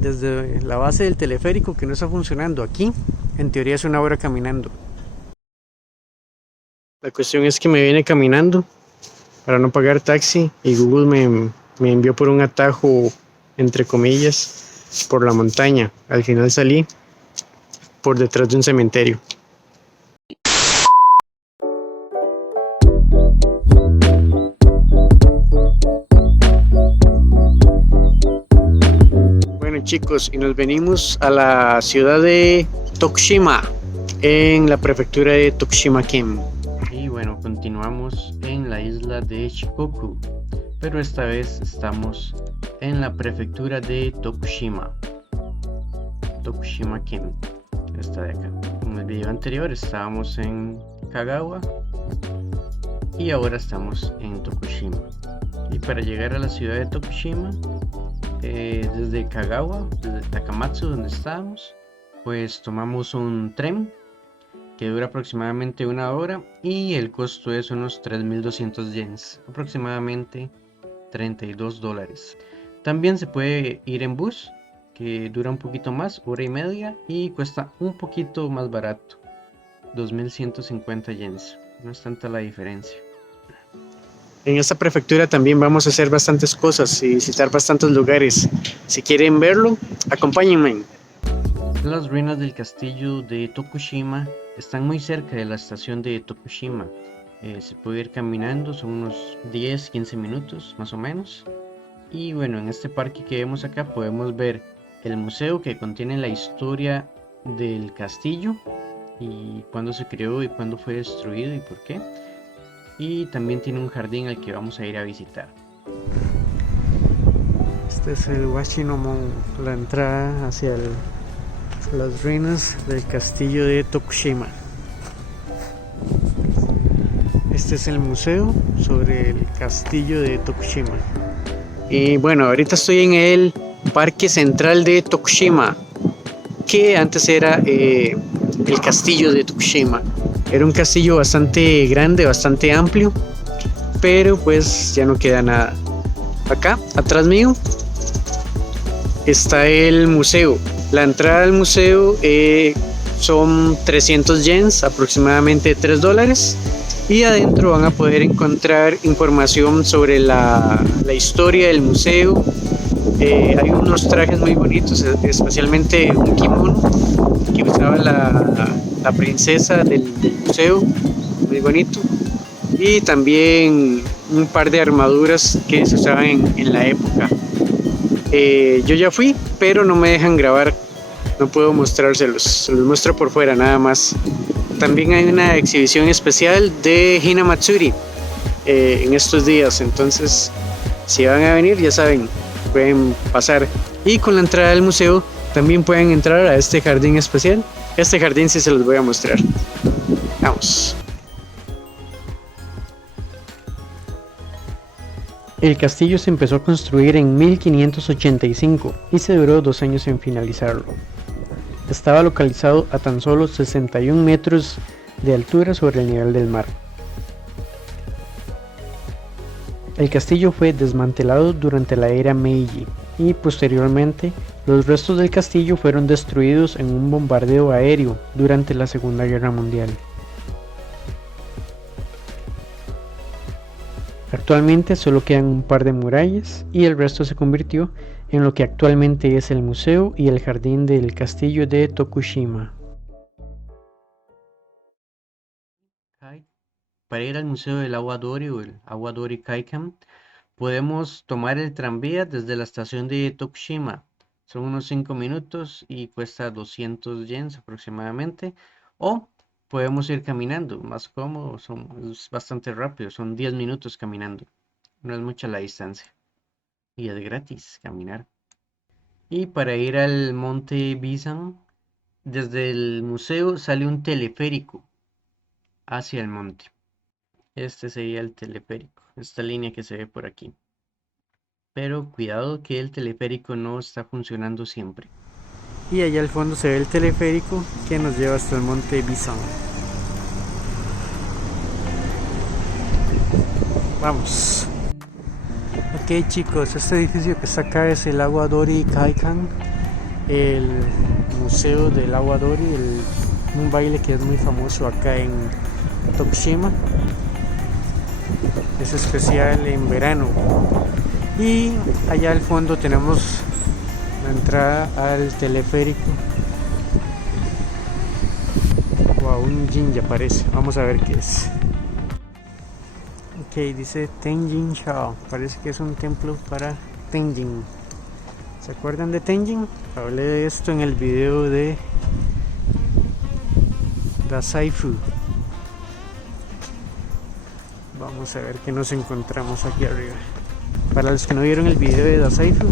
desde la base del teleférico que no está funcionando. Aquí, en teoría, es una hora caminando. La cuestión es que me vine caminando para no pagar taxi y Google me envió por un atajo, entre comillas, por la montaña. Al final salí por detrás de un cementerio. Bueno chicos, y nos venimos a la ciudad de Tokushima, en la prefectura de Tokushima-ken. Y bueno, continuamos en la isla de Shikoku, pero esta vez estamos en la prefectura de Tokushima, Tokushima-ken, esta de acá. En el video anterior estábamos en Kagawa y ahora estamos en Tokushima. Y para llegar a la ciudad de Tokushima, desde Kagawa, desde Takamatsu donde estábamos, pues tomamos un tren que dura aproximadamente una hora y el costo es unos 3.200 yens, aproximadamente $32. También se puede ir en bus, que dura un poquito más, hora y media, y cuesta un poquito más barato, 2.150 yens. No es tanta la diferencia. En esta prefectura también vamos a hacer bastantes cosas y visitar bastantes lugares. Si quieren verlo, acompáñenme. Las ruinas del castillo de Tokushima están muy cerca de la estación de Tokushima. Se puede ir caminando, son unos 10-15 minutos más o menos. Y bueno, en este parque que vemos acá podemos ver el museo que contiene la historia del castillo y cuándo se creó y cuándo fue destruido y por qué. Y también tiene un jardín al que vamos a ir a visitar. Este es el Washinomon, la entrada hacia las ruinas del castillo de Tokushima. Este es el museo sobre el castillo de Tokushima. Y bueno, ahorita estoy en el parque central de Tokushima, que antes era el castillo de Tokushima. Era un castillo bastante grande, bastante amplio, pero pues ya no queda nada. Acá, atrás mío, está el museo. La entrada al museo son 300 yens, aproximadamente $3. Y adentro van a poder encontrar información sobre la historia del museo. Hay unos trajes muy bonitos, especialmente un kimono que usaba la princesa del museo, muy bonito, y también un par de armaduras que se usaban en la época. Yo ya fui, pero no me dejan grabar, no puedo mostrárselos, se los muestro por fuera nada más. También hay una exhibición especial de Hinamatsuri en estos días, entonces si van a venir ya saben, pueden pasar. Y con la entrada del museo también pueden entrar a este jardín especial. Este jardín sí se los voy a mostrar. Vamos. El castillo se empezó a construir en 1585 y se duró 2 años en finalizarlo. Estaba localizado a tan solo 61 metros de altura sobre el nivel del mar. El castillo fue desmantelado durante la era Meiji y posteriormente los restos del castillo fueron destruidos en un bombardeo aéreo durante la Segunda Guerra Mundial. Actualmente solo quedan un par de murallas y el resto se convirtió en lo que actualmente es el museo y el jardín del castillo de Tokushima. Para ir al museo del Agua Dori o el Agua Dori Kaikan, podemos tomar el tranvía desde la estación de Tokushima. Son unos 5 minutos y cuesta 200 yens aproximadamente. O podemos ir caminando, más cómodo, es bastante rápido, son 10 minutos caminando. No es mucha la distancia. Y es gratis caminar. Y para ir al monte Bisan, desde el museo sale un teleférico hacia el monte. Este sería el teleférico, esta línea que se ve por aquí. Pero cuidado que el teleférico no está funcionando siempre. Y allá al fondo se ve el teleférico que nos lleva hasta el monte Bisan. Vamos. Ok chicos, este edificio que está acá es el Agua Dori Kaikan. el Museo del Agua Dori, un baile que es muy famoso acá en Tokushima. Es especial en verano. Y allá al fondo tenemos la entrada al teleférico. Wow, un jinja parece. Vamos a ver qué es. Ok, dice Tenjin Sha. Parece que es un templo para Tenjin. ¿Se acuerdan de Tenjin? Hablé de esto en el video de Dazaifu. Vamos a ver qué nos encontramos aquí arriba. Para los que no vieron el video de Dazaifu,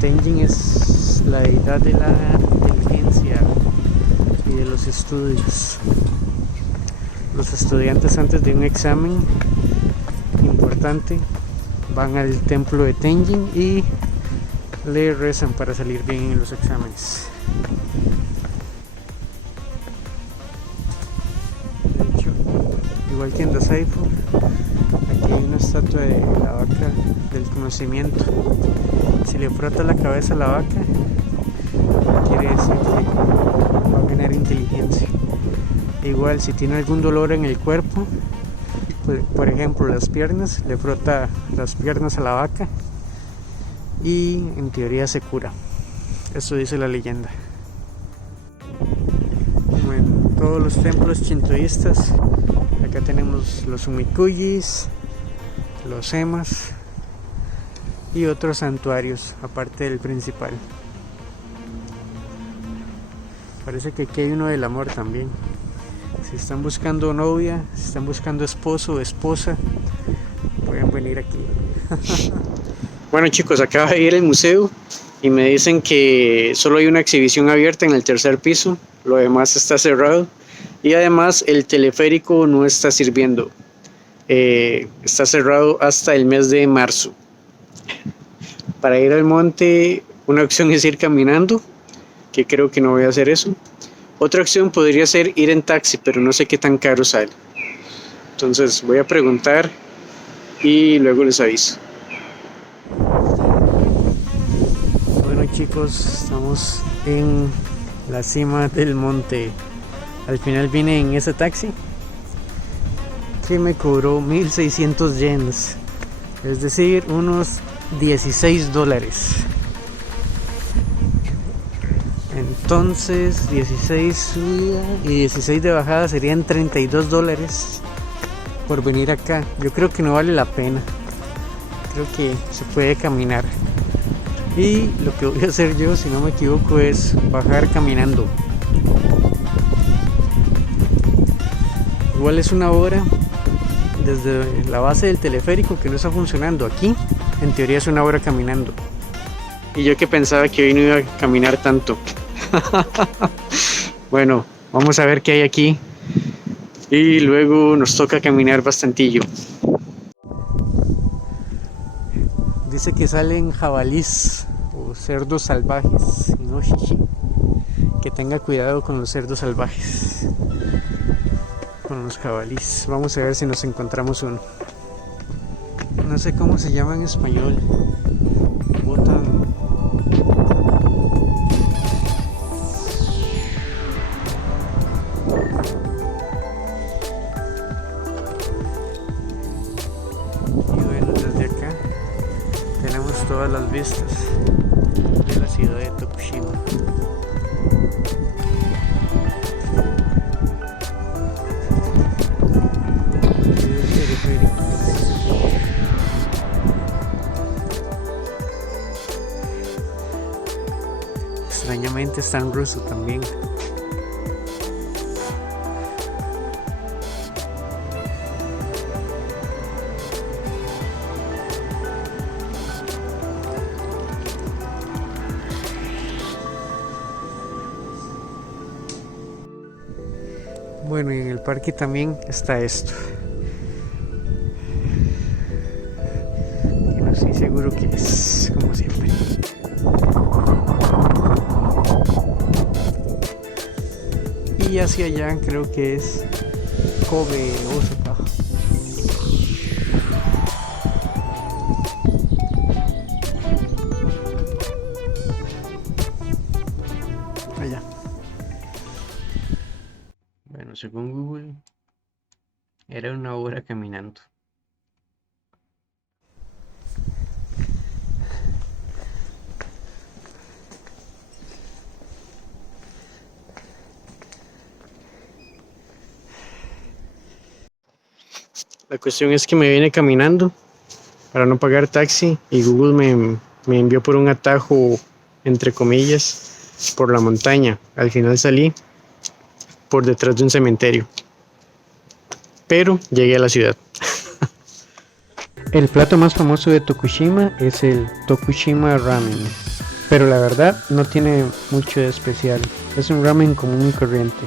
Tenjin es la deidad de la inteligencia y de los estudios. Los estudiantes antes de un examen importante van al templo de Tenjin y le rezan para salir bien en los exámenes. De hecho, igual que en Dazaifu, aquí hay una estatua de la vaca del conocimiento. Si le frota la cabeza a la vaca, quiere decir que va a ganar inteligencia. Igual, si tiene algún dolor en el cuerpo, por ejemplo las piernas, le frota las piernas a la vaca y en teoría se cura. Eso dice la leyenda. Bueno, todos los templos shintoístas. Acá tenemos los umikuyis, los emas y otros santuarios aparte del principal. Parece que aquí hay uno del amor también. Si están buscando novia, si están buscando esposo o esposa, pueden venir aquí. Bueno chicos, acabo de ir al museo y me dicen que solo hay una exhibición abierta en el tercer piso, lo demás está cerrado y además el teleférico no está sirviendo, está cerrado hasta el mes de marzo. Para ir al monte una opción es ir caminando, que creo que no voy a hacer eso. Otra opción podría ser ir en taxi, pero no sé qué tan caro sale. Entonces voy a preguntar y luego les aviso. Bueno chicos, estamos en la cima del monte. Al final vine en ese taxi que me cobró 1600 yens, es decir, unos $16. Entonces 16 subida y 16 de bajada serían $32 por venir acá. Yo creo que no vale la pena. Creo que se puede caminar. Y lo que voy a hacer yo, si no me equivoco, es bajar caminando. Igual es una hora desde la base del teleférico que no está funcionando. Aquí en teoría es una hora caminando. Y yo que pensaba que hoy no iba a caminar tanto. Bueno, vamos a ver qué hay aquí y luego nos toca caminar bastantillo. Dice que salen jabalís o cerdos salvajes, inoshishi. Que tenga cuidado con los cerdos salvajes, con los jabalís. Vamos a ver si nos encontramos uno. No sé cómo se llama en español. Botan. Todas las vistas de la ciudad de Tokushima. Extrañamente está en ruso también. Bueno, y en el parque también está esto. Que no estoy seguro qué es, como siempre. Y hacia allá creo que es Kobe, Osaka. según Google era 1 hora caminando. La cuestión es que me vine caminando para no pagar taxi y Google me envió por un atajo, entre comillas, por la montaña. Al final salí por detrás de un cementerio, pero llegué a la ciudad. El plato más famoso de Tokushima es el Tokushima Ramen, pero la verdad no tiene mucho de especial, es un ramen común y corriente.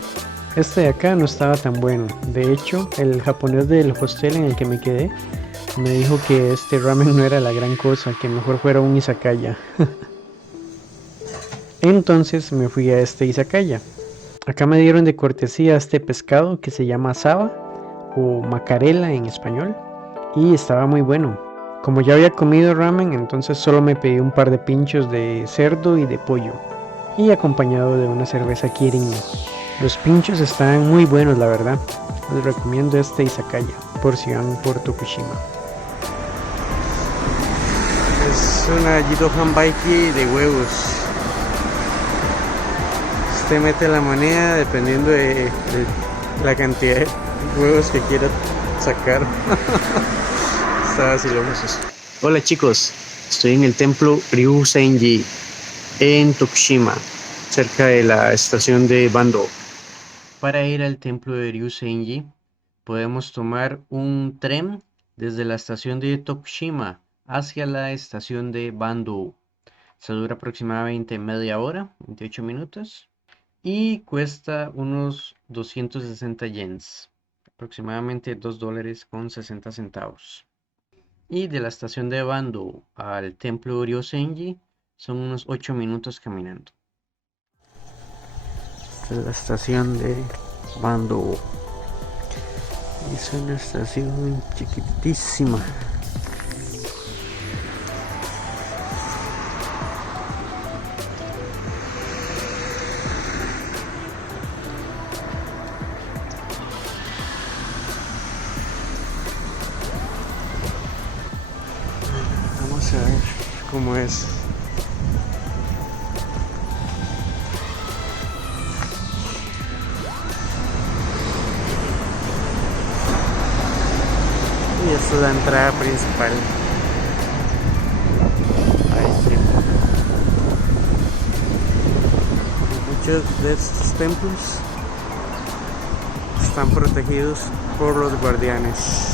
Este de acá no estaba tan bueno, de hecho el japonés del hostel en el que me quedé me dijo que este ramen no era la gran cosa, que mejor fuera un izakaya. Entonces me fui a este izakaya. Acá me dieron de cortesía este pescado que se llama saba o macarela en español y estaba muy bueno. Como ya había comido ramen, entonces solo me pedí un par de pinchos de cerdo y de pollo y acompañado de una cerveza Kirin. Los pinchos están muy buenos, la verdad. Les recomiendo este izakaya por si van por Tokushima. Es una Jido Hanbaiki de huevos. Usted mete la moneda dependiendo de la cantidad de huevos que quiera sacar. Está vaciloso. Hola chicos, estoy en el templo Ryusenji en Tokushima, cerca de la estación de Bando. Para ir al templo de Ryusenji podemos tomar un tren desde la estación de Tokushima hacia la estación de Bando. Se dura aproximadamente media hora, 28 minutos, y cuesta unos 260 yens, aproximadamente $2.60. Y de la estación de Bando al templo Ryosenji son unos 8 minutos caminando. Esta es la estación de Bando. Es una estación chiquitísima. Vamos a ver cómo es. Y esta es la entrada principal. Ahí sí. Muchos de estos templos están protegidos por los guardianes.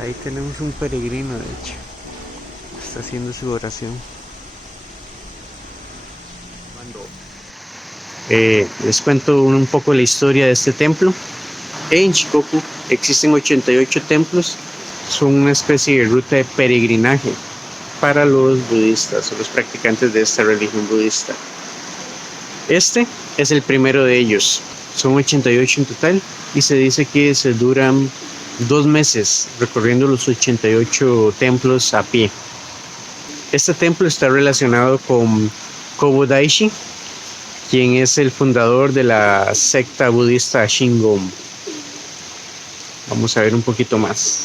Ahí tenemos un peregrino, de hecho. Está haciendo su oración. Les cuento un poco la historia de este templo. En Shikoku existen 88 templos. Son una especie de ruta de peregrinaje para los budistas o los practicantes de esta religión budista. Este es el primero de ellos. Son 88 en total y se dice que se duran 2 meses recorriendo los 88 templos a pie. Este templo está relacionado con Kobodaishi, quien es el fundador de la secta budista Shingon. Vamos a ver un poquito más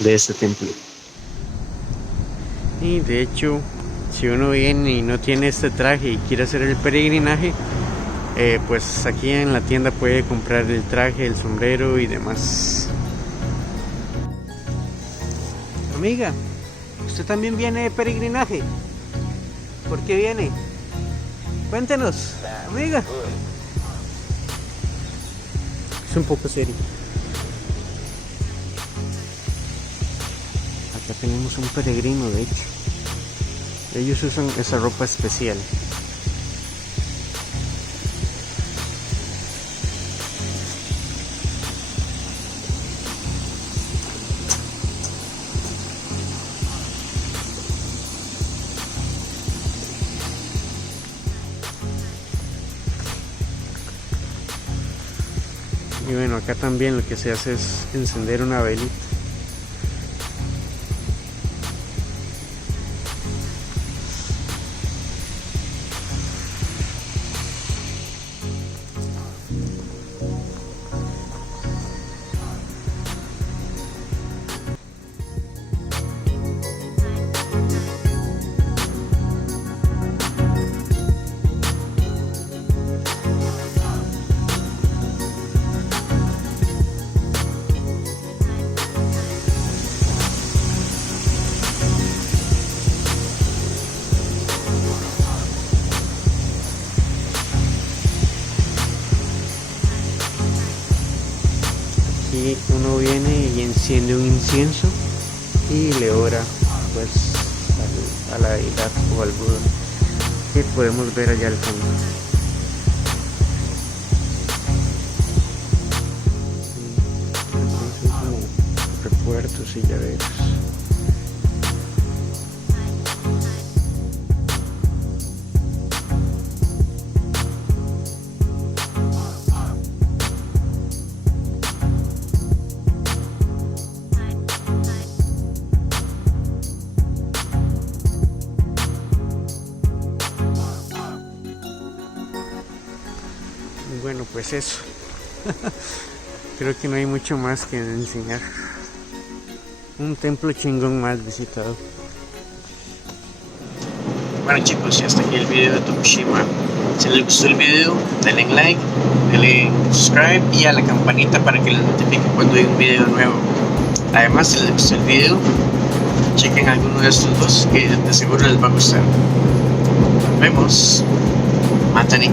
de este templo. Y de hecho, si uno viene y no tiene este traje y quiere hacer el peregrinaje, pues aquí en la tienda puede comprar el traje, el sombrero y demás. Amiga, ¿usted también viene de peregrinaje? ¿Por qué viene? Cuéntenos, amiga. Es un poco serio. Acá tenemos un peregrino, de hecho. Ellos usan esa ropa especial. Y bueno, acá también lo que se hace es encender una velita. Aquí uno viene y enciende un incienso y le ora pues a la deidad o al Buda, que podemos ver allá al fondo. Son como recuerdos y llaveros. Bueno, pues eso. Creo que no hay mucho más que enseñar. Un templo chingón más visitado. Bueno chicos, y hasta aquí el video de Tokushima. Si les gustó el video, denle like, denle subscribe y a la campanita para que les notifique cuando hay un video nuevo. Además, si les gustó el video, chequen alguno de estos dos que de seguro les va a gustar. Nos vemos. Matane.